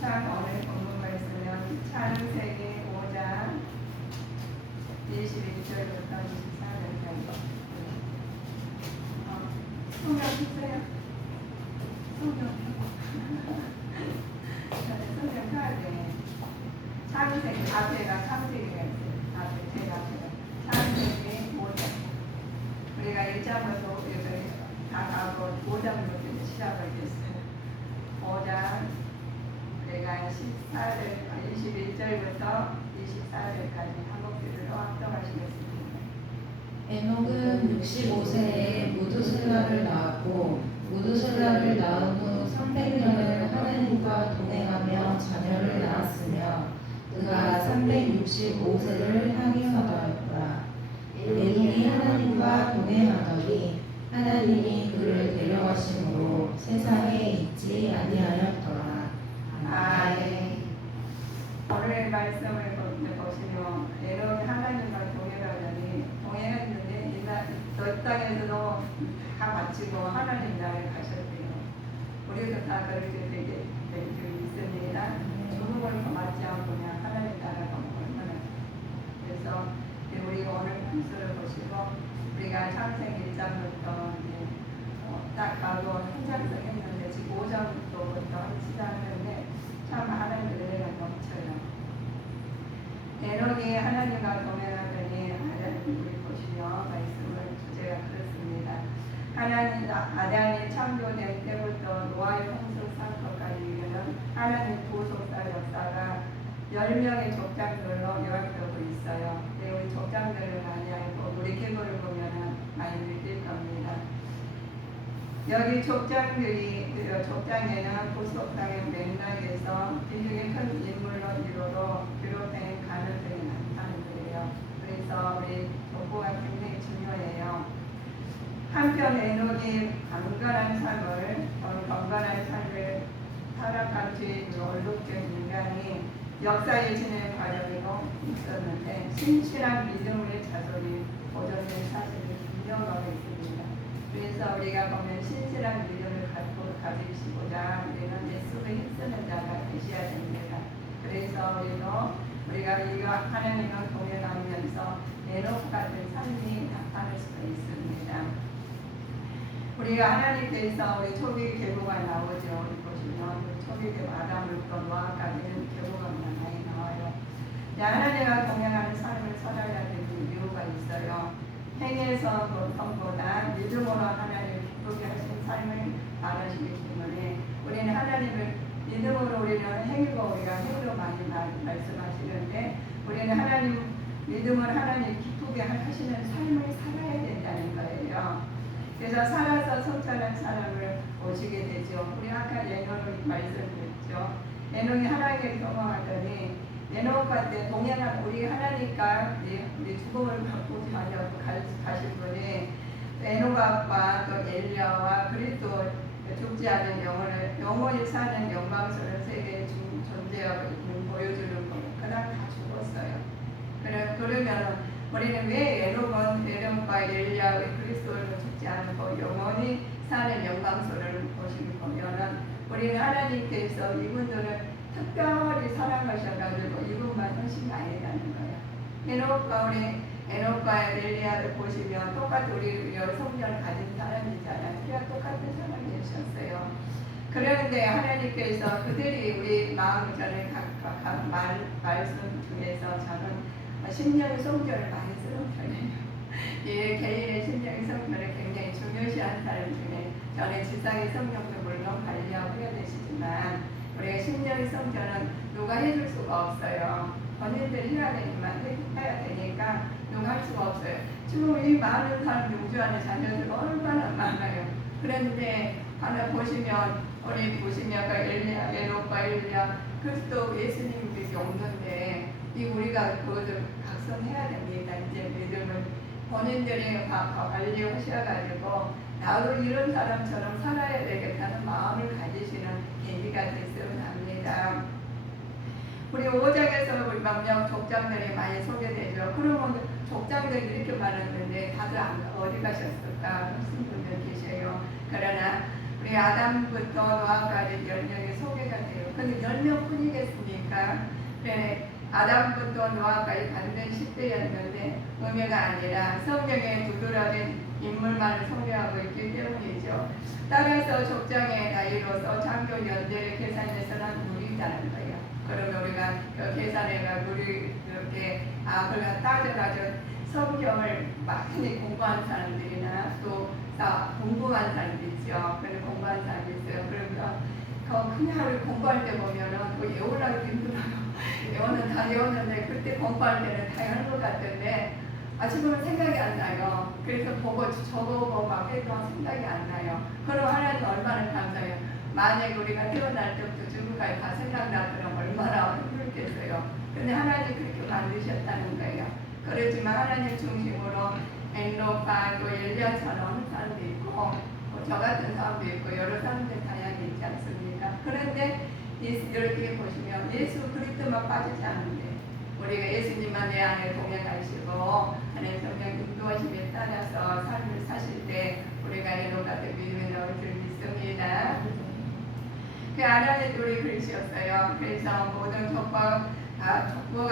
자, 오늘 본문 말씀은 창세기 5장 21절부터 24절까지. 성경 주세요. 성경 펴야 돼. 창세기 앞에가 창세기가 있어요. 앞에 제가 창세기 5장. 우리가 1장부터 다 가고 5장부터 시작을 했어요. 5장 우리가 21절부터 24절까지 한국교를 합동하시겠습니다. 에녹은 65세에 무두셀라를 낳았고 무두셀라를 낳은 후 300년을 하나님과 동행하며 자녀를 낳았으며 그가 365세를 향유하더라. 에녹이 하나님과 동행하더니 하나님이 그를 데려가심으로 세상에 있지 아니하였더라. 아멘. 오늘 말씀을 보시면 에녹이 하나님과 동행하더니 동행했는데 이 땅에서도 다 마치고 하나님 나라에 가셨대요. 우리도 다 그렇게 되게 있습니다. 죽음을 맞지 않고 그냥 하나님 나라가 얼마나. 그래서 우리 오늘 말씀을 보시고 우리가 창세기 1장부터 딱 가고 한 장씩 했는데 지금 5장부터 시작하는데 참 하나님의 은혜가 넘쳐요. 에녹이 하나님과 동행하더니 우리 보시면 말씀을 주제가 그렇습니다. 하나님 아담이 창조된 때부터 노아의 홍수 사건까지 이르는 하나님 구속사 역사가 10명의 족장들로 요약되고 있어요. 우리 족장들을 많이 알고 우리 계보를 보면 많이 느낄 겁니다. 여기 족장에는 구속상의 맥락에서 비중이 큰 인물로 이루어도 기록된 가능성이 많다는 거예요. 그래서 우리 족보가 굉장히 중요해요. 한편 에녹이 건강한 삶을 살아간 뒤에 얼룩된 인간이 역사의 진행 과정에도 있었는데 신실한 믿음의 자손이 보존된 사실을 인정하고 있습니다. 그래서 우리가 보면 신실한 믿음을 가지시고자 우리는 예수를 힘쓰는 자가 되셔야 됩니다. 그래서 우리가 이거 하나님과 동행하면서 에녹 같은 삶이 나타날 수가 있습니다. 우리가 하나님께서 우리 초기 계보가 나오죠. 우리 보시면 초기 계보 아담부터 노아까지는 계보가 많이 나와요. 하나님과 동행하는 삶을 살아야 되는 이유가 있어요. 행위에서보다 믿음으로 하나님을 기쁘게 하신 삶을 말하시기 때문에 우리는 하나님을 믿음으로 우리는 행위고 우리가 행위로 많이 말씀하시는데 우리는 하나님 믿음을 하나님 기쁘게 하시는 삶을 살아야 된다는 거예요. 그래서 살아서 성찰한 사람을 보시게 되죠. 우리 아까 에녹을 말씀드렸죠. 에녹이 하나님을 경험하더니 에녹과 동행한 우리 하나님과 우리 죽음을 바꾸지 않으려고 가실 분이 에녹과 또 엘리야와 그리스도 죽지 않은 영원히 사는 영광스러운 세계에 존재하고 보여주는 거예요. 그다음 다 죽었어요. 그러면 우리는 왜 에녹과 엘리야 그리스도를 죽지 않고 영원히 사는 영광스러운 것을 보면은 우리는 하나님께서 이분들을 특별히 사랑하셔가지고 이분만 훨씬 아니라는 거예요. 에녹과 엘리야를 보시면 똑같은 우리 성전을 가진 사람이잖아요. 우리가 똑같은 사람이셨어요. 그런데 하나님께서 그들이 우리 마음 전에 각 말씀 중에서 저는 심령 성전을 많이 쓰는 편이에요. 이 개인의 심령 성전을 굉장히 중요시하는 사람 중에 저는 지상의 성령도 물론 관리하고 해야 되시지만 우리가 심령 성전은 누가 해줄 수가 없어요. 본인들이 해야 되니까 누가 할 수가 없어요. 지금 이 많은 사람 용주하는 자녀들 얼마나 많아요. 그런데 하나 보시면 우리 보시면 에녹과 엘리야 그리스도 예수님이 없는데 우리가 그것을 각성해야 됩니다. 이제 믿음을 본인들이 관리하셔가지고 나도 이런 사람처럼 살아야 되겠다는 마음을 가지시는 계기가 됐으면 합니다. 우리 5장에서 우리 몇몇 족장들이 많이 소개되죠. 그러면 족장들이 이렇게 많았는데 다들 어디 가셨을까 하신 분들 계세요. 그러나 우리 아담부터 노아까지 10명이 소개가 돼요. 근데 10명 뿐이겠습니까? 그래, 아담부터 노아까지 반드시 10대였는데 의미가 아니라 성경에 두드러진 인물만을 소개하고 있기 때문이죠. 따라서 족장의 나이로서 장교 연대를 계산해서는 무리다는 거예요. 그러면 우리가 그 계산해가 우리 이렇게 그가 따져가지고 성경을 많이 공부한 사람들이나 또 공부한 사람도 있죠. 그런데 공부한 사람도 있어요. 그러면 그냥 우리 공부할 때 보면은 외우려고 힘들어요. 외우는 다 외웠는데 그때 공부할 때는 다 외운 것 같은데 지금은 생각이 안 나요. 그래서 보고 적어보고 막 해도 생각이 안 나요. 그럼 하나님 얼마나 감사해요. 만약 우리가 태어날 때부터 지금까지 다 생각나더라면 얼마나 힘들겠어요. 근데 하나님 그렇게 만드셨다는 거예요. 그렇지만 하나님 중심으로 엔노파 또 엘리야처럼 사람도 있고 저 같은 사람도 있고 여러 사람들 다양하게 있지 않습니까? 그런데 이렇게 보시면 예수 그리스도만 빠지지 않는데 우리가 예수님만 내 안에 동행하시고 하나님 성령 인도하심에 따라서 삶을 사실 때 우리가 이런 같은 믿음에 나올 줄 믿습니다. 그 하나님 우리 그리스였어요. 그래서 모든 족보가 가지고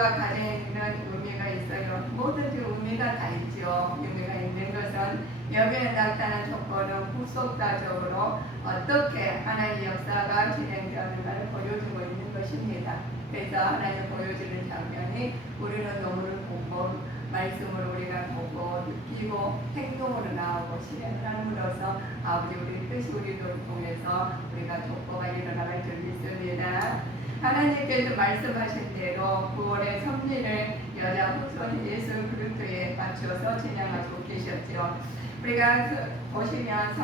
있는 의미가 있어요. 뭐든지 의미가 다 있죠. 의미가 있는 것은 여기에 나타난 족보는 후속사적으로 어떻게 하나님의 역사가 진행되었는가를 보여주고 있는 것입니다. 그래서 하나님 보여주는 장면이 우리는 논문을 보고 말씀으로 우리가 보고 느끼고 행동으로 나오고 실행을 함으로써 아버지 우리 뜻이 우리를 통해서 우리가 족보가 일어나갈 줄 믿습니다. 하나님께서 말씀하신 대로 9월의 섭리를 여자 후손 예수 그리스도에 맞춰서 진행하고 계셨죠. 우리가 보시면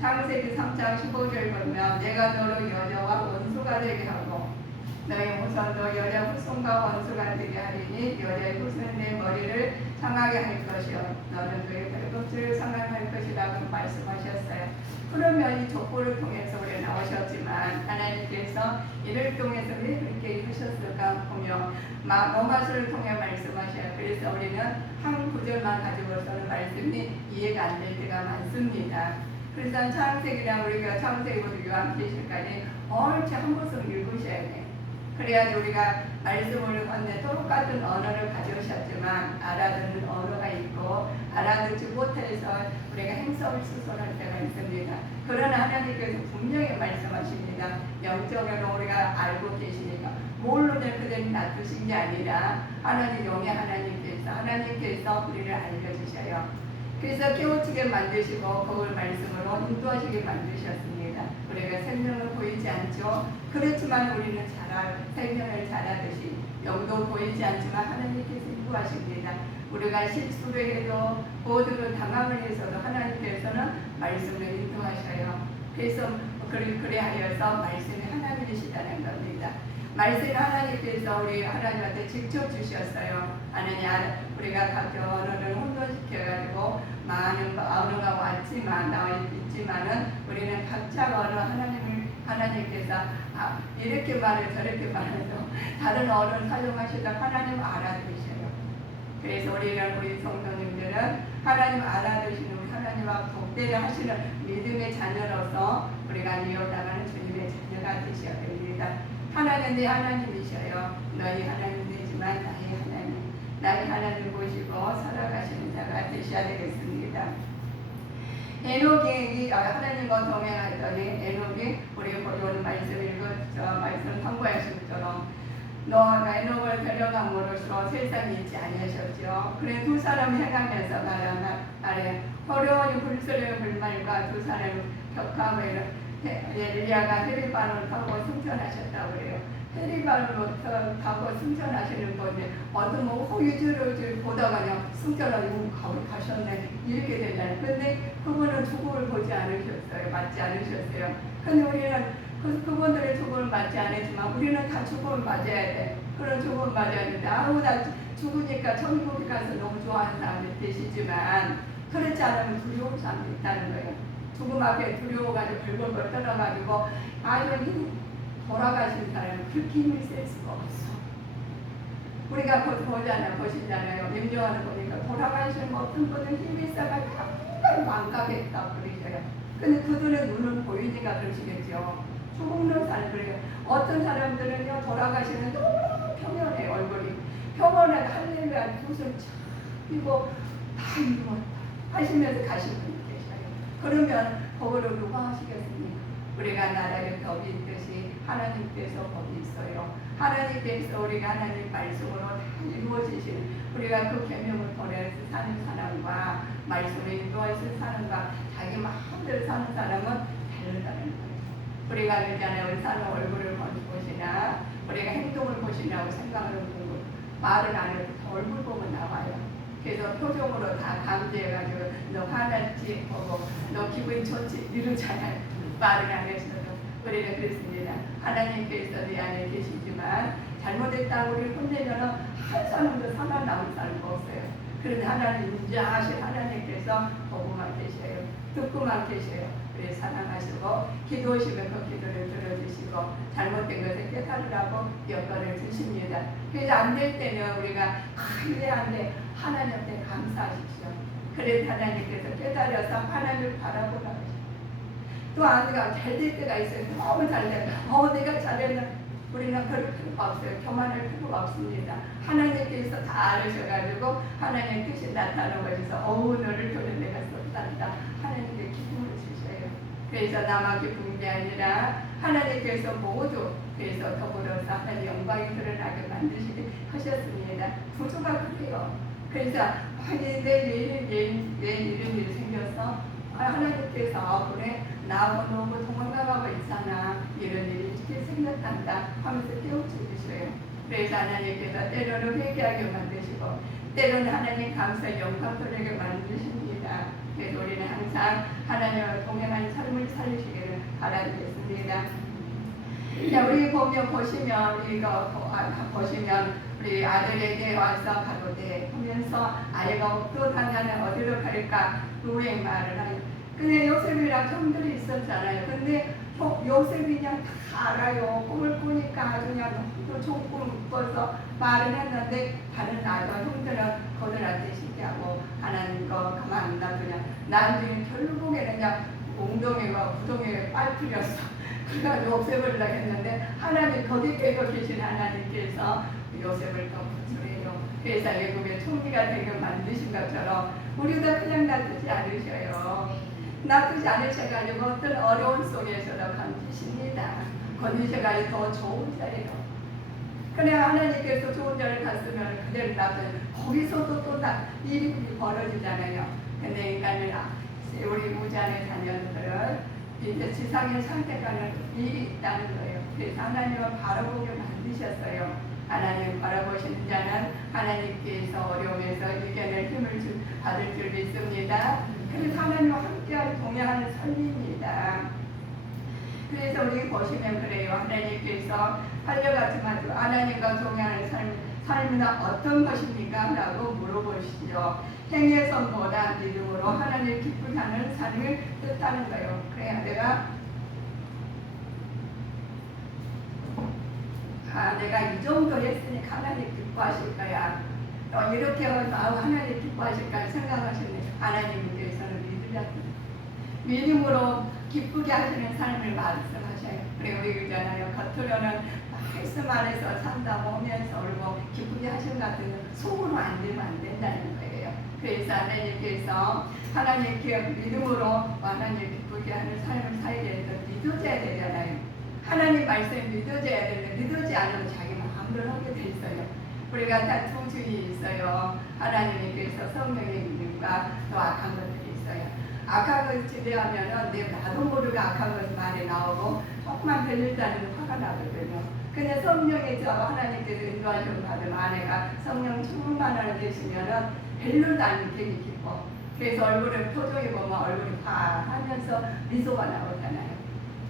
창세기 3장 15절 보면 내가 너를 여자와 원수가 되게 하고 너의 후손도 여자 후손과 원수가 되게 하리니 여자의 후손은 내 머리를 상하게 할 것이요 너는 그의 발꿈치를 상하게 할 것이라고 말씀하셨어요. 그러면 이 족보를 통해서 우리 나오셨지만 하나님께서 이를 통해서 왜 그렇게 하셨을까 보며 로마서를 통해 말씀하셔요. 그래서 우리는 한 구절만 가지고서는 말씀이 이해가 안 될 때가 많습니다. 그래서 창세기랑 우리가 창세기부터 요한계시까지 옳지 한 번씩 읽으셔야 돼요. 그래야지 우리가 말씀을 건네 똑같은 언어를 가져오셨지만 알아듣는 언어가 있고 알아듣지 못해서 우리가 행성을 수선할 때가 있습니다. 그러나 하나님께서 분명히 말씀하십니다. 영적으로 우리가 알고 계시니까 모르는 그들이 놔두신 게 아니라 하나님 영의 하나님께서 우리를 알려주셔요. 그래서 깨우치게 만드시고 그걸 말씀으로 인도하시게 만드셨습니다. 우리가 생명을 보이지 않죠. 그렇지만 우리는 생명을 잘하듯이 영도 보이지 않지만 하나님께서 인도하십니다. 우리가 실수를 해도 모든 당함을 해서도 하나님께서는 말씀을 인도하셔요. 그래서 그래하여서 말씀이 하나님이시다는 겁니다. 말씀을 하나님께서 우리 하나님한테 직접 주셨어요. 하나님 우리가 각자 언어를 혼돈시켜가지고 많은 언어가 왔지만 나와 있지만은 우리는 각자 언어 하나님께서 이렇게 말을 저렇게 말해서 다른 언어를 사용하시다 하나님 알아두셔요. 그래서 우리 성도님들은 하나님 알아두시는 우리 하나님과 복대를 하시는 믿음의 자녀로서 우리가 이어나가는 주님의 자녀가 되셔야 됩니다. 하나님 내 하나님이셔요. 너희 하나님 되지만 나의 하나님 보시고 살아가시는 자가 되셔야 되겠습니다. 에녹이 하나님과 동행하더니 에녹이 우리 보려는 말씀 선고하신 것처럼 너가 에녹을 데려감으로써 세상이 있지 아니하셨죠. 그래 두 사람이 행하면서 말해 어려운 불스러운 불말과 두 사람을 격하며 엘리야가 헤리반을 타고 승천하셨다고 그래요. 헤리반으로 타고 승천하시는 건데 어떤 호유주를 보다가 그냥 승천하고 가셨네 이렇게 되잖아요. 근데 그분은 죽음을 보지 않으셨어요. 맞지 않으셨어요. 근데 우리는 그분들의 죽음을 맞지 않았지만 우리는 다 죽음을 맞아야 돼. 그런 죽음을 맞아야 되는데 다 죽으니까 천국에 가서 너무 좋아하는 사람이 계시지만 그렇지 않으면 두려운 사람이 있다는 거예요. 죽음 앞에 두려워가지고 벌벌벌 떨어가지고 아주 돌아가신 사람은 그렇게 힘을 쓸 수가 없어. 우리가 보시잖아요. 임종하는 보니까 돌아가시는 어떤 분은 힘이 있어가지고 한번 망각했다 그러셔요. 근데 그들의 눈은 보이니까 그러시겠죠. 죽는 사람 그래요. 어떤 사람들은요 돌아가시는 너무 평온해요. 얼굴이 평온하게 할렐루야 무슨 참 이거 다 이루었다 하시면서 가신 분이 계셔요. 그러면 법으로 누가 하시겠습니까? 우리가 나라의 법이 있듯이 하나님께서 법이 있어요. 하나님께서 우리가 하나님 말씀으로 다 이루어지신 우리가 그 계명을 통해서 사는 사람과 말씀을 인도해서 사는 과 자기 마음대로 사는 사람은 다르다는 거예요. 우리가 그러잖아요. 우리 사람 얼굴을 보시나 우리가 행동을 보시냐고 생각을 보고 말은 안 해도 얼굴 보면 나와요. 그래서 표정으로 다 감지해가지고 너 화났지 보고 너 기분 좋지 이러잖아요. 말은 안 했어도 우리가 그렇습니다. 하나님께서 네 안에 계시지만 잘못했다고 우리를 혼내면 한 사람도 살아남을 사람도 없어요. 그런데 하나님 인자하신 하나님께서 보고만 계셔요. 듣고만 계셔요. 우리 사랑하시고 기도하시면 그 기도를 들어주시고 잘못된 것을 깨달으라고 여건을 주십니다. 그래서 안 될 때는 우리가 이래 안 돼. 하나님한테 감사하십시오. 그래서 하나님께서 깨달아서 하나님을 바라보라. 또 아내가 잘 될 때가 있어요. 너무 잘 돼. 내가 잘했나? 우리는 그럴 필요가 없어요. 교만할 필요가 없습니다. 하나님께서 다 아셔가지고 하나님의 뜻이 나타나고 있어서 너를 교회 내가 썼단다. 하나님께 기쁨을 주셔요. 그래서 나만 기쁜 게 아니라 하나님께서 모두 그래서 더불어서 하나님 영광이 드러나게 만드시게 하셨습니다. 구조가 그래요. 그래서 내일 이런 일이 생겨서 하나님께서 그래 나하고 너무 도망가고 있잖아. 이런 일이 이렇게 생겼단다 하면서 깨우쳐 주셔요. 그래서 하나님께서 때로는 회개하게 만드시고 때로는 하나님 감사 영광 돌리게 만드십니다. 그래서 우리는 항상 하나님과 동행하는 삶을 살리시기를 바라겠습니다. 자, 우리 보시면 우리 아들에게 와서 가로되 하면서 아이가 없도다냐는 어디로 갈까 누구의 말을 하요. 근데 요셉이랑 형들이 있었잖아요. 근데 요셉이 그냥 다 알아요. 꿈을 꾸니까 아주 그냥 또 좋은 꿈을 꿔서 말을 했는데 다른 아이와 형들은 거들한테 시기하고 하나님 거 가만 안 놔두냐. 나중에 결국에는 그냥 웅덩이와 구덩이에 빠뜨렸어. 그러니까 요셉을 나겠는데 하나님 거기 깨고 계신 하나님께서 요셉을 더 구출해요. 그래서 애굽의 총리가 되게 만드신 것처럼 우리도 그냥 놔두지 않으셔요. 놔두지 않으셔가지고 어떤 어려운 속에서도 건지십니다. 건지셔가지고 더 좋은 자리로. 그래 하나님께서 좋은 자리를 갔으면 그대로 놔두면 거기서도 또 일이 벌어지잖아요. 근데 인간은 우리 무지한의 자녀들은 이제 지상에 선택하는 일이 있다는 거예요. 그래서 하나님을 바라보게 만드셨어요. 하나님 바라보시는 자는 하나님께서 어려움에서 이겨낼 힘을 받을 줄 믿습니다. 그래서 하나님과 함께하는 동행하는 삶입니다. 그래서 우리 보시면 그래요. 하나님께서 한결같지만 하나님과 동행하는 삶은 어떤 것입니까? 라고 물어보시죠. 행위에서보다 믿음으로 하나님을 기쁘게 하는 삶을 뜻하는 거예요. 그래야 내가 이 정도 했으니까 하나님 기뻐하실 거야. 이렇게 하나님 기뻐하실까 생각하시는 하나님께서는 믿음으로 기쁘게 하시는 삶을 말씀하셔요. 그리고 우리 그러잖아요. 겉으로는 말씀 안에서 산다 보면서 울고 기쁘게 하신 것 같은 속으로 안 되면 안 된다는 거예요. 그래서 하나님께서 하나님께 믿음으로 하나님 기쁘게 하는 삶을 살게 해서 믿어져야 되잖아요. 하나님 말씀이 믿어져야 되는데 믿어지지 않으면 자기 마음대로 하게 돼 있어요. 우리가 다 두 주의 있어요. 하나님께서 성령의 믿음과 또 악한 것들이 있어요. 악한 것을 지배하면은 나도 모르게 악한 것 말이 나오고 조금만 들릴다는 화가 나거든요. 근데 성령의 하나님께서 인도하시는 받은 아내가 성령 충만하는 되시면은 별로도 안 되게 기뻐. 그래서 얼굴을 표정이 보면 얼굴이 화하면서 미소가 나오잖아요.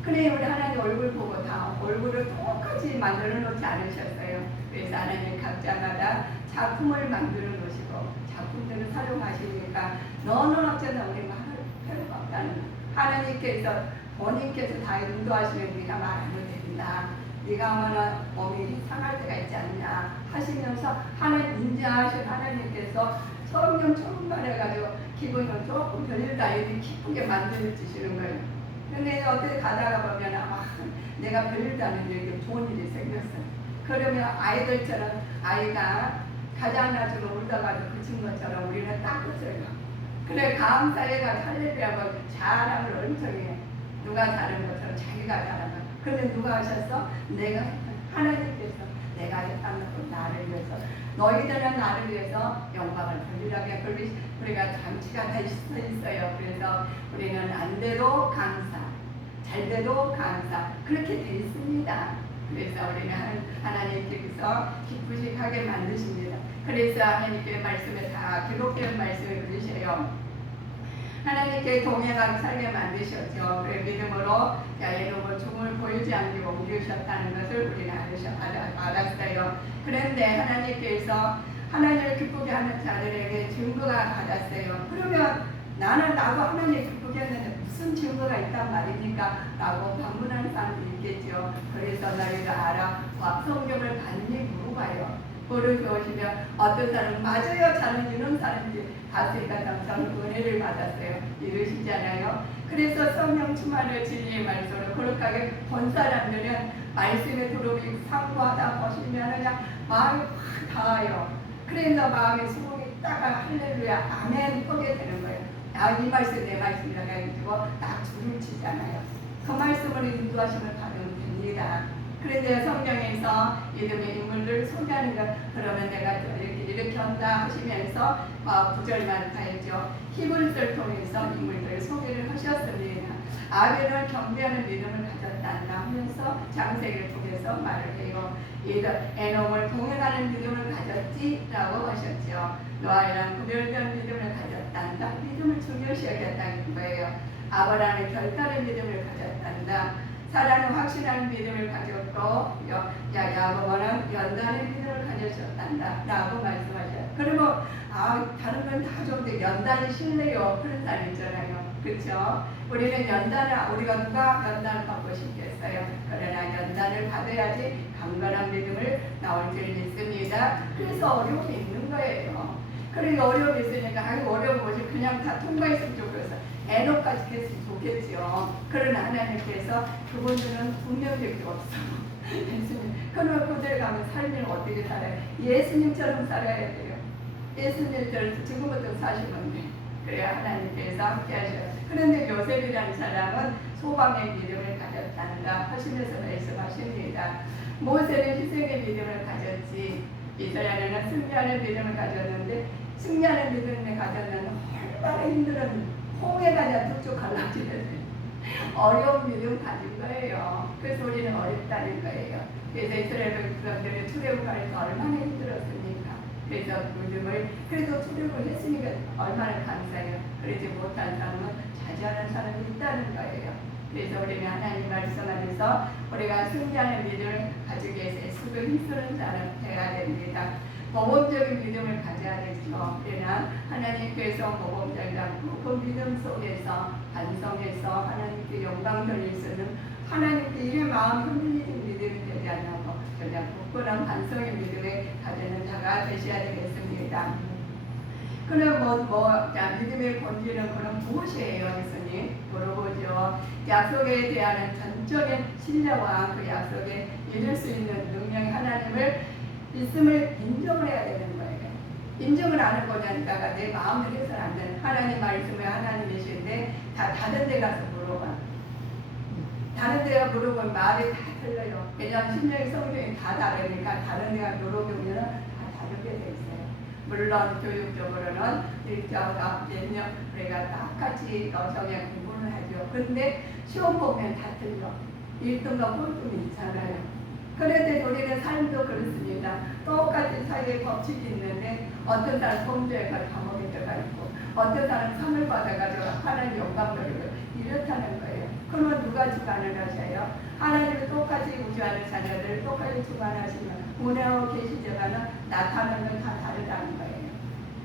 그래 우리 하나님 얼굴 보고 다 얼굴을 똑같이 만들어 놓지 않으셨어요. 그래서 하나님 각자마다 작품을 만들어 놓으시고 작품들을 사용하시니까 너는 어쩌나 우리 말할 필요가 없다는 하나님께서 본인께서 다 인도하시는 네가 말하면 된다. 네가 하면 몸이 상할 때가 있지 않냐 하시면서 하나님 인자하신 하나님께서 성령 충만해가지고 기분을 조금 별일다 이렇게 기쁘게 만들어 주시는 거예요. 근데 어떻게 가다가 보면 내가 별일도 아닌데 이렇게 좋은 일이 생겼어. 그러면 아이들처럼 아이가 가장 낮으로 울다가도 그친 것처럼 우리는 닦으세요. 그래 감사해가 할렐루야 뭐 잘함을 엄청 해. 누가 잘한 것처럼 자기가 잘한 거. 근데 누가 하셨어? 내가 하나님께서 내가 했다고 나를 위해서 너희들은 나를 위해서 영광을 돌리라게 우리가 장치가 다 있어요. 그래서 우리는 안 돼도 감사, 잘 돼도 감사 그렇게 돼 있습니다. 그래서 우리는 하나님께서 기쁘시하게 만드십니다. 그래서 하나님께 말씀에 다 기록된 말씀을 들으세요. 하나님께 동행하게 살게 만드셨죠. 그 믿음으로 애굽을 죽음을 보이지 않게 옮기셨다는 것을 우리는 알았어요. 그런데 하나님께서 하나님을 기쁘게 하는 자들에게 증거가 받았어요. 그러면 나도 하나님을 기쁘게 했는데 무슨 증거가 있단 말입니까? 라고 반문하는 사람도 있겠죠. 그래서 너희가 알아. 성경을 반드시 물어봐요. 물어보시면 어떤 사람은 맞아요. 저는 이런 사람인지 봤으니까 저는 은혜를 받았어요. 이러시잖아요. 그래서 성령 충만을 진리의 말씀으로 거룩하게 본 사람들은 말씀에 들어오기 상고하다 보시면 그냥 마음이 확 닿아요. 그래서 마음의 수복이 딱 할렐루야 아멘 하게 되는 거예요. 이 말씀 내 말씀이라고 해가지고 딱 줄을 치잖아요. 그 말씀으로 인도하심을 받으면 됩니다. 그런데 성경에서 이름의 인물을 소개하는 것 그러면 내가 이렇게 한다 하시면서 9절만 가야죠. 히브리서를 통해서 인물들을 소개를 하셨습니다. 아벨은 경배하는 믿음을 가졌단다 하면서 장세기를 통해서 말을 해요. 에녹을 동행하는 믿음을 가졌지라고 하셨죠. 노아이란 구별된 믿음을 가졌단다. 믿음을 중요시 여겼다는 거예요. 아브라함은 결단의 믿음을 가졌단다. 사라는 확신하는 믿음을 가졌고 야고보는 연단의 믿음을 가졌단다 라고 말씀하셨어요. 그리고 다른 건 다 좋은데 연단이 싫네요. 그런 사람 있잖아요. 그렇죠? 우리는 우리가 누가 연단을 받고 싶겠어요. 그러나 연단을 받아야지 강건한 믿음을 나올 줄 믿습니다. 그래서 어려움이 있는 거예요. 그리고 어려움이 있으니까 어려운 것이 그냥 다 통과했으면 좋겠어요. 에녹까지 했으면 좋겠죠. 그러나 하나님께서 그분들은 운명밖에 없어. 그러면 그들 가면 삶을 어떻게 살아요? 예수님처럼 살아야 돼요. 예수님처럼 지금부터 사시면 돼. 그래야 하나님께서 함께 하셔요. 그런데 요셉이라는 사람은 소방의 믿음을 가졌단다 하시면서 말씀하십니다. 모세는 희생의 믿음을 가졌지. 이스라엘은 승리하는 믿음을 가졌는데 승리하는 믿음을 가졌는데 얼마나 힘들었는지 홍해가 그냥 뚝뚝 갈라지는데 어려운 믿음 가진 거예요. 그래서 우리는 어렵다는 거예요. 그래서 이스라엘 백성들이 출애굽할 때 얼마나 힘들었습니까? 그래서 믿음을 그래도 출애굽을 했으니까 얼마나 감사해요. 그러지 못한 사람은 자제하는 사람이 있다는 거예요. 그래서 우리는 하나님 말씀 안에서 우리가 승리하는 믿음을 가지기 위해서 애쓰고 힘쓰는 사람 되어야 됩니다. 모범적인 믿음을 가져야 되죠. 그러나 하나님께서 모범적이지 않고 그 믿음 속에서 반성해서 하나님께 영광 돌릴 수 있는 하나님께 이의 마음 흔들리는 믿음이 되지 않고 전혀 굳건한 반성의 믿음을 가지는 자가 되셔야 되겠습니다. 그럼 믿음의 본질은 그럼 무엇이에요? 예수님 물어보죠. 약속에 대한 전적인 신뢰와 그 약속에 이룰 수 있는 능력의 하나님을 있음을 인정을 해야 되는 거예요. 인정을 안 하고 나니까 내 마음대로 해서는 안 되는 하나님 말씀에 하나님이신데 다른 데 가서 물어봐. 다른 데가 물어보면 말이 다 틀려요. 왜냐하면 신명의 성경이 다 다르니까 다른 데가 물어보면 다 다르게 돼 있어요. 물론 교육적으로는 일정과 몇년 우리가 똑같이 정해 공부를 하죠. 그런데 시험 보면 다 틀려. 1등과 꼴등이 있잖아요. 그런데 우리는 삶도 그렇습니다. 똑같은 사회의 법칙이 있는데 어떤 사람 범죄가 감옥에 들어가 있고 어떤 사람 상을 받아가지고 하나님 영광 돌리고 이렇다는 거예요. 그러면 누가 주관을 하셔요? 하나님은 똑같이 우주하는 자녀들 똑같이 주관하시면 운행하고 계시지만 나타나는 건 다 다르다는 거예요.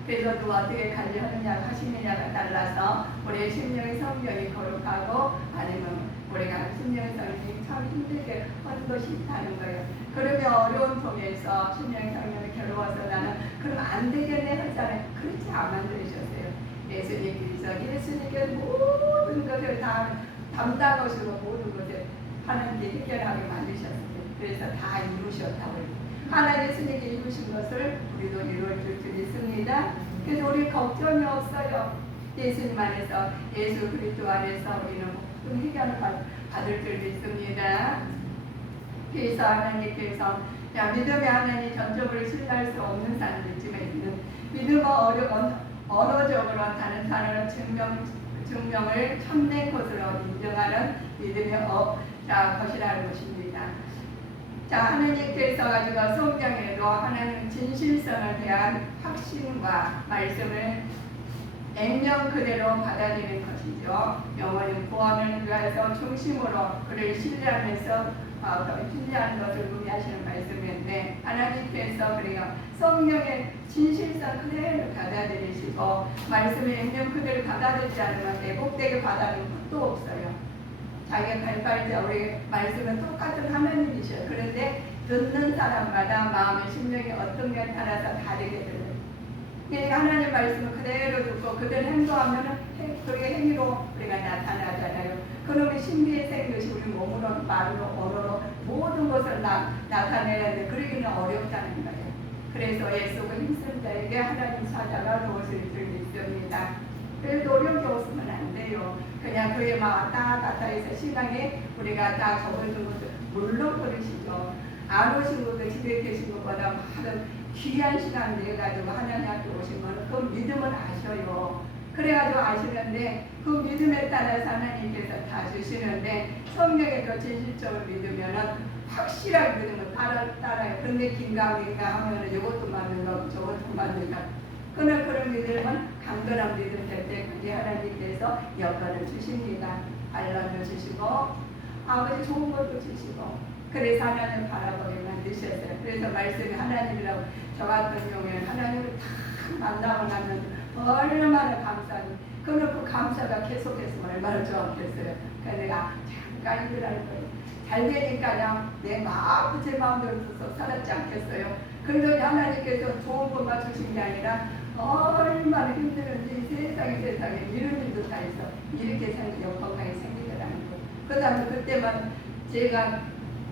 그래서 누가 어떻게 관리하느냐 하시느냐가 달라서 우리의 심령의 성경이 거룩하고 아니면 우리가 심령의 성경이 참 힘들게 하는 것이 있다는 거예요. 그러면 어려운 통해서 심령의 성경이 괴로워서 나는 그럼 안 되겠네 할 사람 그렇지 안 만들으셨어요. 예수님께서 예수님께 모든 것을 다 담당하시고 모든 것을 하나님께 해결하게 만드셨어요. 그래서 다 이루셨다고. 하나님 스님께 이루신 것을 우리도 이루어질 줄 믿습니다. 그래서 우리 걱정이 없어요. 예수님 안에서, 예수 그리스도 안에서 우리는 모든 해결을 받을 줄 믿습니다. 그래서 하나님께서 믿음의 하나님 전적으로 신뢰할 수 없는 사람도 있지만 믿음은 언어적으로 다른 사람의 증명을 참된 것으로 인정하는 믿음의 것이라는 것입니다. 자, 하나님께서 가지고 성경에도 하나님 진실성에 대한 확신과 말씀을 액면 그대로 받아들이는 것이죠. 영원히 구원을 위해서 중심으로 그를 신뢰하면서 신뢰하는 것을 의미하시는 말씀인데, 하나님께서 그래요. 성경의 진실성 그대로 받아들이시고 말씀의 액면 그대로 받아들이지 않으면 애복되게 받아들이는 것도 없어요. 자기가 갈바리자 우리 말씀은 똑같은 하나님이셔요. 그런데 듣는 사람마다 마음의 심령이 어떤 게 따라서 다르게 들어요. 그러니까 하나님 말씀을 그대로 듣고 그대로 행동하면 그게 행위로 우리가 나타나잖아요. 그놈의 신비의 생것이 우리 몸으로, 말로, 언어로 모든 것을 나타내는데 그러기는 어렵다는 거예요. 그래서 예수가 힘쓴 자에게 하나님 사자가 도우실 줄 믿습니다. 그래도 어렵게 없으면 안 돼요. 그냥 그의 마음 왔다 갔다 해서 시간에 우리가 다 적어준 것을 물론 그러시죠. 안 오신 것도 집에 계신 것보다 많은 귀한 시간 내가지고 하나님 앞에 오신 거는 그 믿음은 아셔요. 그래가지고 아시는데 그 믿음에 따라서 하나님께서 다 주시는데 성경에 더 진실적으로 믿으면은 확실하게 믿으면 따라요. 그런데 긴가민가 하면은 이것도 맞는 거 저것도 맞는 거. 그런 믿음은 강건한 믿음 될 때까지 하나님께서 여건을 주십니다. 알람도 주시고 아버지 좋은 것도 주시고 그래서 하나님을 바라보게 만드셨어요. 그래서 말씀이 하나님이라고 저 같은 경우에는 하나님을 다 만나고 나면 얼마나 감사하니 그런 그 감사가 계속했으면 얼마나 좋았겠어요. 그래서 내가 잠깐 일을 할 거예요. 잘 되니까 그냥 내 마음 제 마음대로 살았지 않겠어요. 그래도 하나님께서 좋은 것만 주신 게 아니라 얼마나 힘들은지 세상에 이런 일도 다 있어. 이렇게 생기고 건강이 생기더라는 거. 그 다음에 그때만 제가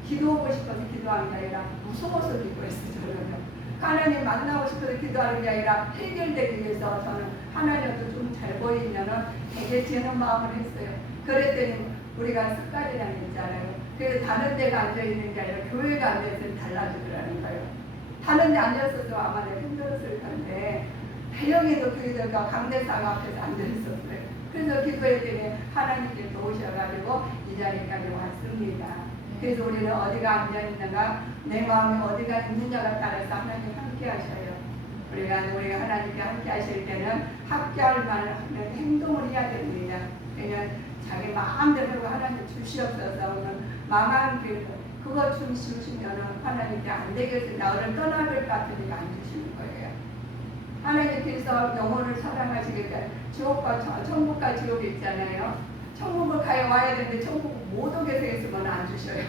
기도하고 싶어서 기도하는 게 아니라 무서워서 기도했어요. 저는 하나님 만나고 싶어서 기도하는 게 아니라 해결되기 위해서 저는 하나님도 좀 잘 보이면은 되겠지 하는 마음을 했어요. 그랬더니 우리가 습관이라는 게 있잖아요. 그래서 다른 데가 앉아있는 게 아니라 교회가 앉아있으면 달라지더라는 거예요. 다른 데 앉았어도 아마 내가 힘들었을 텐데 대형에도 교회들과 강대상 앞에서 앉아있었어요. 그래서 기도했더니 하나님께 도우셔가지고 이 자리까지 왔습니다. 그래서 우리는 어디가 앉아있는가 내 마음이 어디가 있느냐가 따라서 하나님 함께 하셔요. 우리가 하나님께 함께 하실 때는 함께 할 만한 행동을 해야 됩니다. 그냥 자기 마음대로 하나님 주시옵소서 망한 길 그거 주시면 하나님께 안 되겠어요. 나를 떠나갈 것 같으니까 안 주시는 거예요. 하나님께서 영혼을 사랑하시니까 지옥과 천국과 지옥이 있잖아요. 천국을 와야 되는데 천국 못 오게 생겼으면 안 주셔요.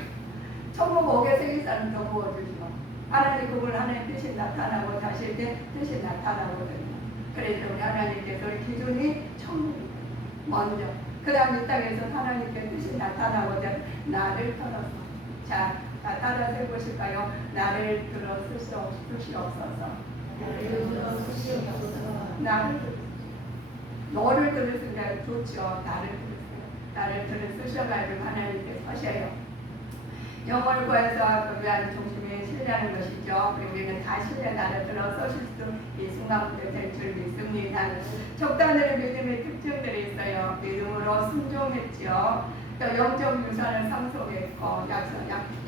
천국 오게 생긴 사람 더 부어주시고 하나님 그걸 하나님 뜻이 나타나고 다실 때 뜻이 나타나거든요. 그래서 우리 하나님께서 우리 기준이 천국입니다. 먼저 그 다음 이 땅에서 하나님께 뜻이 나타나고자 나를 털어서 자 따라 해보실까요? 나를 들어 쓰시옵소서. 나를 너를 들으시면 좋죠. 나를 들어 쓰셔가지고 하나님께 서셔요. 영혼을 구해서 위한 중심에 신뢰하는 것이죠. 우리는 다 신뢰 나를 들어 서실 수 이 순간부터 될 줄 믿습니다. 적단들의 믿음의 특징들이 있어요. 믿음으로 순종했죠. 또 영적 유산을 상속했고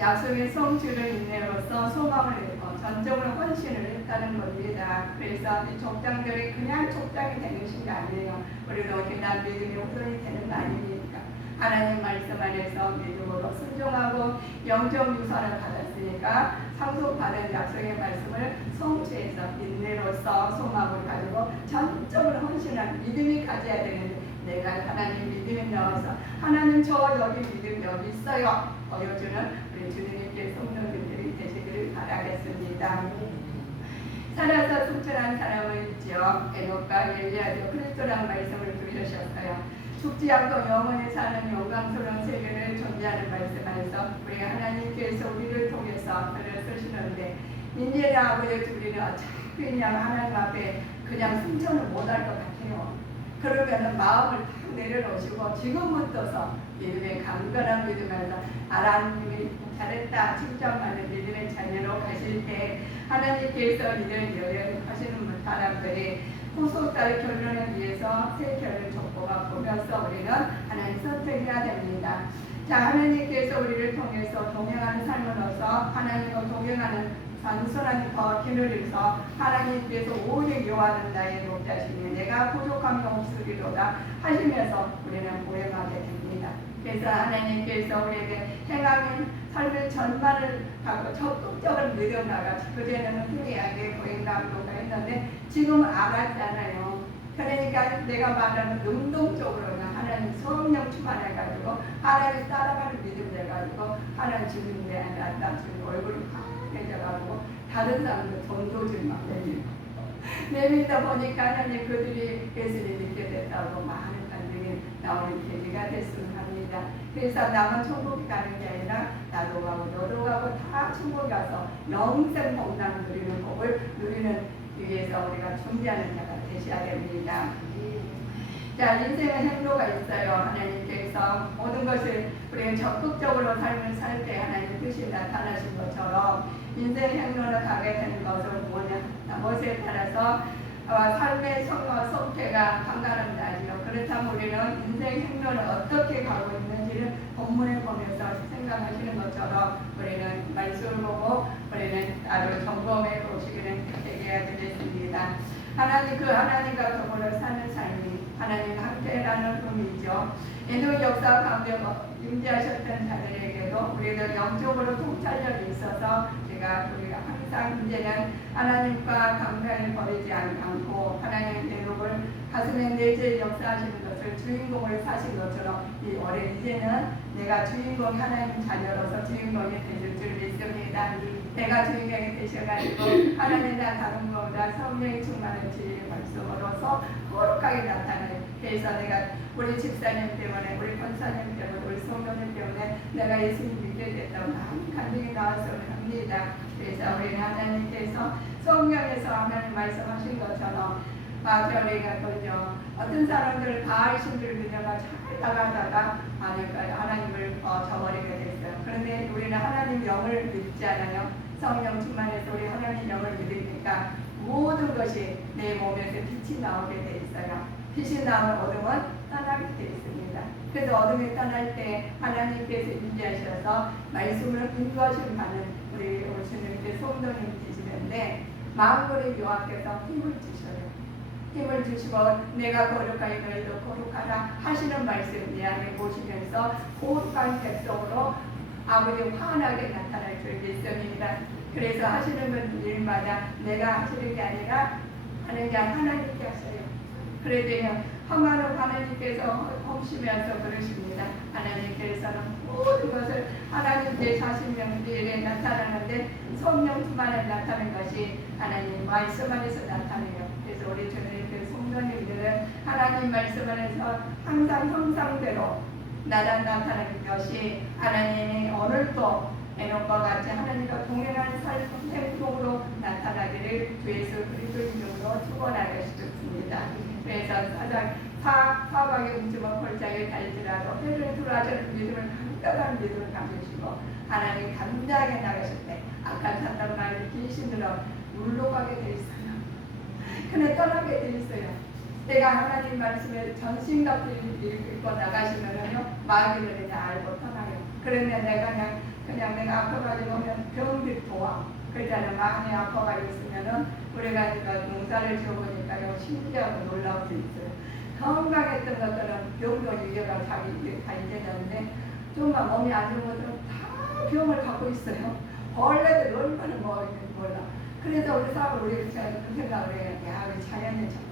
약속의 성취를 인내로서 소망을 했고 전적으로 헌신을 했다는 겁니다. 그래서 이 족장들이 그냥 족장이 되는 것이 아니에요. 우리도 그냥 믿음이 우선이 되는 거 아닙니까? 하나님 말씀 안에서 믿음으로 순종하고 영적 유산을 받았으니까 상속받은 약속의 말씀을 성취해서 인내로서 소망을 가지고 전적으로 헌신한 믿음이 가져야 되는데 내가 하나님 믿음에 넣어서 하나님 저 여기 믿음 여기 있어요. 보여주는 우리 주님께 성도님들이 되시기를 바라겠습니다. 살아서 승천한 사람은 있죠. 에녹과 엘리야도 그리스도라는 말씀을 들으셨어요. 죽지 않고 영원히 사는 영광스러운 세계를 존재하는 말씀에서 우리 하나님께서 우리를 통해서 글을 쓰시는데 인제는 아버지 우리는 어차피 그냥 하나님 앞에 그냥 승천을 못할 것 같아요. 그러면은 마음을 탁 내려놓으시고 지금부터서 믿음의 강건한 믿음에서 하나님이 잘했다 칭찬받는 믿음의 자녀로 가실 때 하나님께서 이들 여행하시는 사람들이 후속달 결론을 위해서 새 결을 족보가 보면서 우리는 하나님 선택해야 됩니다. 자, 하나님께서 우리를 통해서 동행하는 삶을 얻어 하나님과 동행하는 단순한 길을 잃어서 하나님께서 오직 요하는 나의 목자시니 내가 부족함이 없으리로다 하시면서 우리는 보행하게 됩니다. 그래서 하나님께서 우리에게 행하는 삶의 전반을 갖고 적극적으로 믿어나가 그전에는 희미하게 보행감도가 있는데 지금 알았잖아요. 그러니까 내가 말하는 능동적으로 하나님 성령 충만해가지고 하나님 따라가는 믿음 돼가지고 하나님 주님 내 안다 주님 얼굴이 해져가지고 다른 사람들 전도질만 내밀다 보니까 하나님 그들이 예수를 믿게 됐다고 많은 간증이 나오는 계기가 됐으면 합니다. 그래서 나만 천국에 가는 게 아니라 나도 가고 너도 가고 다 천국에 가서 영생 복락을 누리는 복을 누리는 위해서 우리가 준비하는 자가 되셔야 됩니다. 자, 인생의 행로가 있어요. 하나님께서 모든 것을 우리가 적극적으로 삶을 살 때 하나님 뜻이 나타나신 것처럼 인생의 행로를 가게 되는 것은 무엇에 따라서 삶의 성패가 관건한다지요. 그렇다면 우리는 인생 행로를 어떻게 가고 있는지를 본문을 보면서 생각하시는 것처럼 우리는 말씀을 보고 우리는 나를 점검해 보시기를 되게 되겠습니다. 하나님 하나님과 더불어 사는 삶이 하나님과 함께라는 의미죠. 인도 역사 가운데 임재하셨던 자들에게도 우리들 영적으로 통찰력이 있어서 우리가 항상 이제는 하나님과 감사를 버리지 않고 하나님의 대목을 가슴에 내재 역사하시는 것을 주인공을 사신 것처럼 이 올해 이제는 내가 주인공이 하나님 자녀로서 주인공이 되실 줄 믿습니다. 내가 주인공이 되셔가지고 하나님 다른 것보다 성령이 충만한 주의 말씀으로서 거룩하게 나타나요. 그래서 내가 우리 집사님 때문에 우리 권사님 때문에 우리 성도님 때문에 내가 예수님 믿게 됐다고 많은 간증이 나왔으면 합니다. 그래서 우리 하나님께서 성경에서 하나님 말씀하신 것처럼 별이가 그죠. 어떤 사람들은 바알 신들을 믿다가 잘 나가다가 하나님을 저버리게 됐어요. 그런데 우리는 하나님 영을 믿잖아요. 성령 충만해서 우리 하나님 영을 믿으니까 모든 것이 내 몸에서 빛이 나오게 돼 있어요. 빛이 나오면 어둠은 떠나게 돼 있습니다. 그래서 어둠이 떠날 때 하나님께서 인도하셔서 말씀을 인도하시는 받는 우리 주님께 성도님 되시는데 만물의 여호와께서 힘을 주셔요. 힘을 주시고 내가 거룩하게 너희도 거룩하라 하시는 말씀 내 안에 보시면서 거룩한 백성으로 아버지 환하게 나타날 줄 믿습니다. 그래서 하시는 건 일마다 내가 하시는 게 아니라 하는 게 하나님께 하셔요. 그래도 평안한 하나님께서 험시면서 그러십니다. 하나님께서는 모든 것을 하나님 내 자신 명제에 나타나는데 성령 충만에 나타나는 것이 하나님 말씀 안에서 나타나요. 그래서 우리 주님의 성도님들은 하나님 말씀 안에서 항상 형상대로 나타나는 것이 하나님이 오늘도 에녹과 같이 하나님과 동행하는 삶 행동으로 나타나기를 주 예수 그리스도 이름으로 축원하고 싶습니다. 그래서 사박의 움직임은 골짜기에 갈지라도 해를 두라지는 믿음을 강력한 믿음을 가지시고 하나님 감당해 나가실 때 악한 사단 말을 귀신들은 물러가게 돼 있어요. 그네 떠나게 돼 있어요. 내가 하나님 말씀에 전신갑주를 입고 나가시면요 마귀들이 알고 떠나요. 그런데 내가 그냥 내가 아파가지고 오면 병들 도와. 그러잖아요. 마음이 아파가지고 있으면은 우리가 농사를 지어보니까요 신기하고 놀라울 수 있어요. 건강했던 것들은 병도 이겨가 자기 다 이겨졌는데 정말 몸이 안 좋은 것들은 다 병을 갖고 있어요. 벌레들 얼마나 먹었는지 몰라. 그래서 우리 사람 우리 생각을 해요. 야, 우리 자연이 참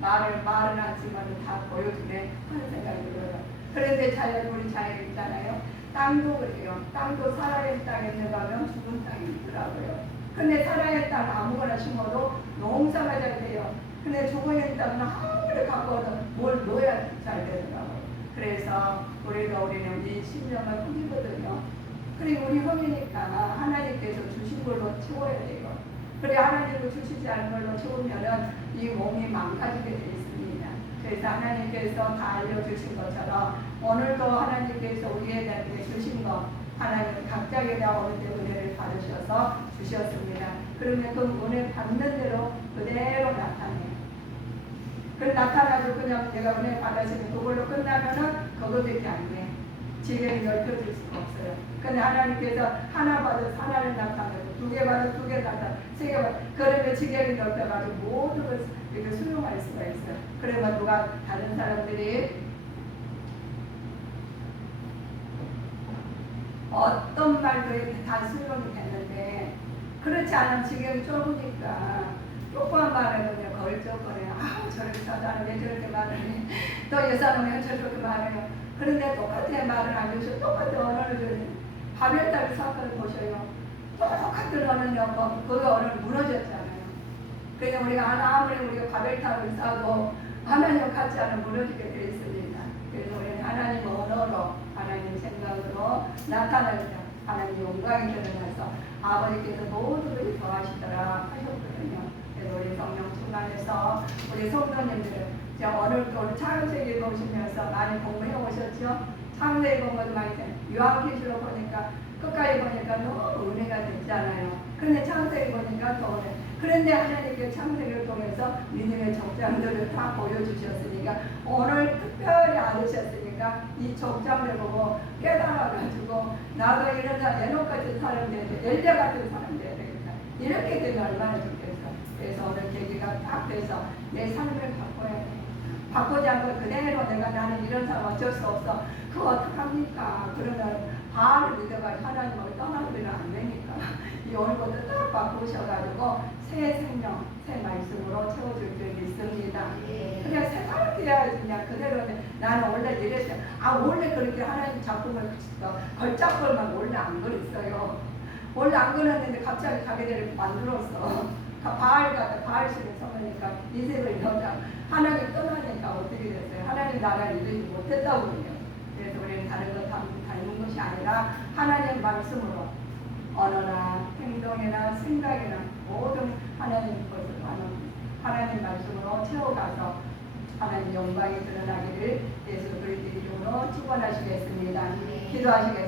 말은 하지만 다 보여주네 하는 생각이 들어요. 그런데 우리 자연 있잖아요. 땅도 그래요. 땅도 살아있는 땅에 들어가면 죽은 땅이 있더라고요. 근데 살아있는 땅 아무거나 심어도 농사가 잘 돼요. 근데 죽어있는 땅은 아무리 갖고 와도 뭘 넣어야 잘 되더라고요. 그래서 우리는 이 심령을 품이거든요. 그리고 우리 형이니까 하나님께서 주신 걸로 채워야 돼요. 그래 하나님을 주시지 않은 걸로 채우면은 이 몸이 망가지게 되어 있습니다. 그래서 하나님께서 다 알려주신 것처럼 오늘도 하나님께서 우리에게 주신 것 하나님 각자에게 어느 때 은혜를 받으셔서 주셨습니다. 그러면 그 은혜 받는 대로 그대로 나타내요. 그 나타나도 그냥 내가 은혜 받으시면 그걸로 끝나면은 그거밖에 안 돼. 지경이 넓혀질 수가 없어요. 근데 하나님께서 하나 받아서 하나를 나타내고 두 개 받아서 두 개 나타내고 세 개 받아서 그러면 지경이 넓혀가지고 모든 것을 이렇게 수용할 수가 있어요. 그러면 누가 다른 사람들이 어떤 말도 이렇게 다 수용이 되는데 그렇지 않으면 지경이 좁으니까 조그만 말에 그냥 걸쩍거려요. 아우 저렇게 사자는 왜 저렇게 말하니 또 여사는 왜 저렇게 말해요. 그런데 똑같은 말을 안 주셔 똑같은 언어를 주는 바벨탑 사건을 보셔요. 똑같은 언어는 그 언어는 무너졌잖아요. 그래서 우리가 아무리 우리가 바벨탑을 쌓아도 하나님 같지 않으면 무너지게 되어 있습니다. 그래서 우리는 하나님 언어로 하나님 생각으로 나타날 때 하나님 영광이 드러나서 아버지께서 모든 것을 더하시더라 하셨거든요. 그래서 우리 성령 충만해서 우리 성도님들은 오늘 창세기 보시면서 많이 공부해 오셨죠? 창세기 공부도 많이 했어요. 요한계시록 보니까 끝까지 보니까 너무 은혜가 됐잖아요. 그런데 창세기 보니까 또 은혜. 그런데 하나님께 창세기를 통해서 믿음의 족장들을 다 보여주셨으니까 오늘 특별히 알으셨으니까 이 족장들 보고 깨달아가지고 나도 이런 에녹 같은 사람 돼야 돼. 엘리야 같은 사람 돼야 되겠다. 이렇게 되면 얼마나 좋겠어. 그래서 오늘 계기가 딱 돼서 내 삶을 바꿔야 돼. 바꾸지 않고 그대로 내가 나는 이런 사람 어쩔 수 없어. 그거 어떡합니까? 그러면 바알을 믿어가지고 하나님하고 떠나버리면 안 되니까. 이 오늘부터 딱 바꾸셔가지고 새 생명, 새 말씀으로 채워줄 줄 믿습니다. 그냥 새 사람 돼야지 그냥 그대로 나는 원래 이랬어. 원래 그렇게 하나님 작품을 걸작걸만 원래 안 그랬어요. 원래 안 그랬는데 갑자기 자기들을 만들었어. 바알신을 섬으니까 이세벨 여자 하나님 떠나니까 어떻게 됐어요? 하나님 나라를 이루지 못했다고요. 그래서 우리는 다른 것 닮은 것이 아니라 하나님 말씀으로 언어나 행동이나 생각이나 모든 하나님 것을 하나님 말씀으로 채워가서 하나님 영광이 드러나기를 예수 그리스도 이름으로 축원하시겠습니다. 기도하시겠습니다.